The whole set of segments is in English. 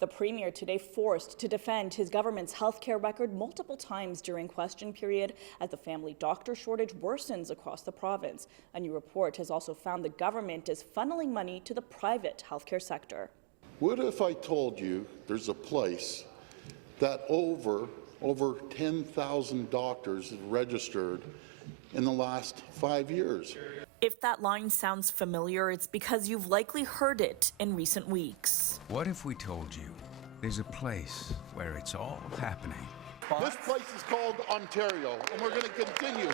The premier today forced to defend his government's healthcare record multiple times during question period as the family doctor shortage worsens across the province. A new report has also found the government is funneling money to the private healthcare sector. What if I told you there's a place that over 10,000 doctors have registered in the last 5 years? If that line sounds familiar, it's because you've likely heard it in recent weeks. What if we told you there's a place where it's all happening? This place is called Ontario, and we're going to continue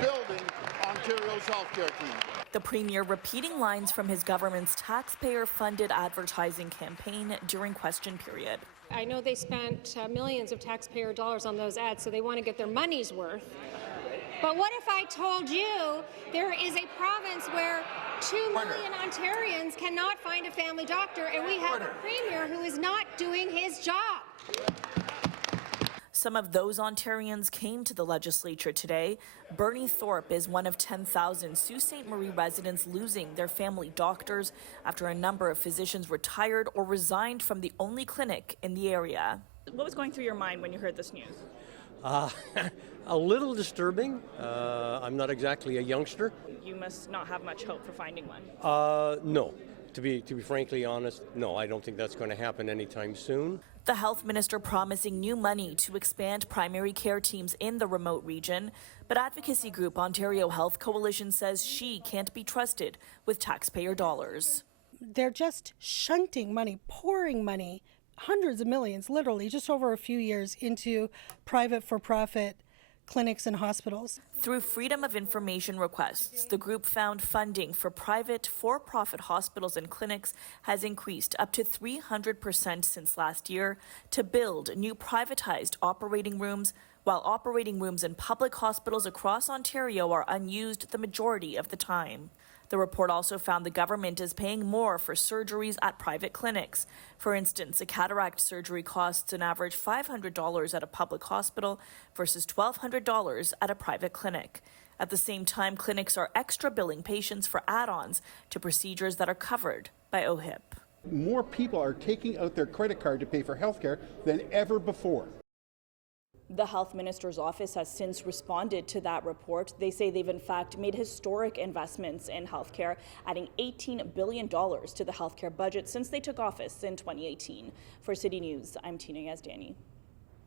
building Ontario's healthcare team. The premier repeating lines from his government's taxpayer-funded advertising campaign during question period. I know they spent millions of taxpayer dollars on those ads, so they want to get their money's worth. But what if I told you there is a province where 2 million Ontarians cannot find a family doctor, and we have a premier who is not doing his job? Some of those Ontarians came to the legislature today. Bernie Thorpe is one of 10,000 Sault Ste. Marie residents losing their family doctors after a number of physicians retired or resigned from the only clinic in the area. What was going through your mind when you heard this news? A little disturbing. I'm not exactly a youngster. You must not have much hope for finding one. No. To be frankly honest, no, I don't think that's going to happen anytime soon. The health minister promising new money to expand primary care teams in the remote region, but advocacy group Ontario Health Coalition says she can't be trusted with taxpayer dollars. They're just shunting money, pouring money, hundreds of millions, literally, just over a few years into private for-profit clinics and hospitals. Through Freedom of Information requests, the group found funding for private for-profit hospitals and clinics has increased up to 300% since last year to build new privatized operating rooms, while operating rooms in public hospitals across Ontario are unused the majority of the time. The report also found the government is paying more for surgeries at private clinics. For instance, a cataract surgery costs an average $500 at a public hospital versus $1,200 at a private clinic. At the same time, clinics are extra billing patients for add-ons to procedures that are covered by OHIP. More people are taking out their credit card to pay for healthcare than ever before. The health minister's office has since responded to that report. They say they've in fact made historic investments in healthcare, adding $18 billion to the healthcare budget since they took office in 2018. For City News, I'm Tina Yazdani.